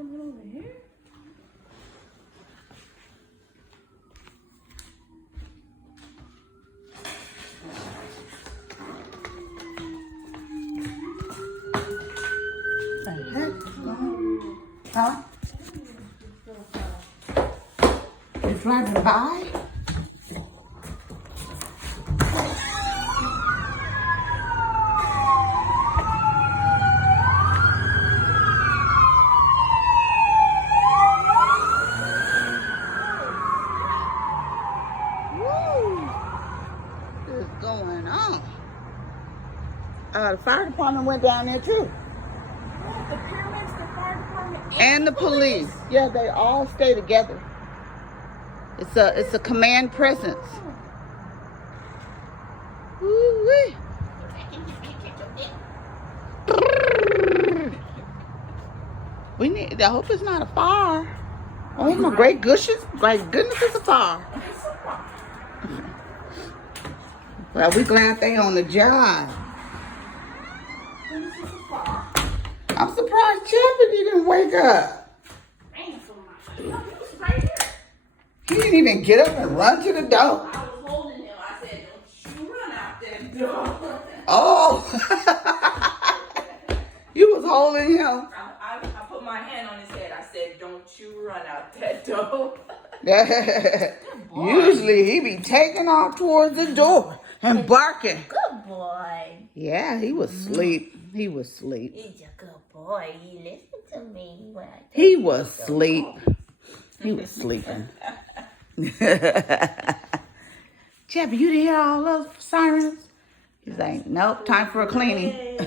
coming over here? Huh? You're driving by? What is going on? The fire department went down there too. The pyramids, the fire department, And the police. Yeah, they all stay together. It's a command presence. Woo-wee. We need. I hope it's not a fire. Oh my great goodness! It's a fire. Well, we glad they on the job. I'm surprised Chappie didn't wake up. He didn't even get up and run to the door. I was holding him. I said, don't you run out that door. Oh. You was holding him. I put my hand on his head. I said, don't you run out that door. Usually he be taking off towards the door and barking. Good boy. Yeah, he was asleep. He was asleep. He's a good boy. You listen to me when I tell He you was to asleep. go. He was sleeping. Chappie, you didn't hear all those sirens? He's like, nope, time for a cleaning.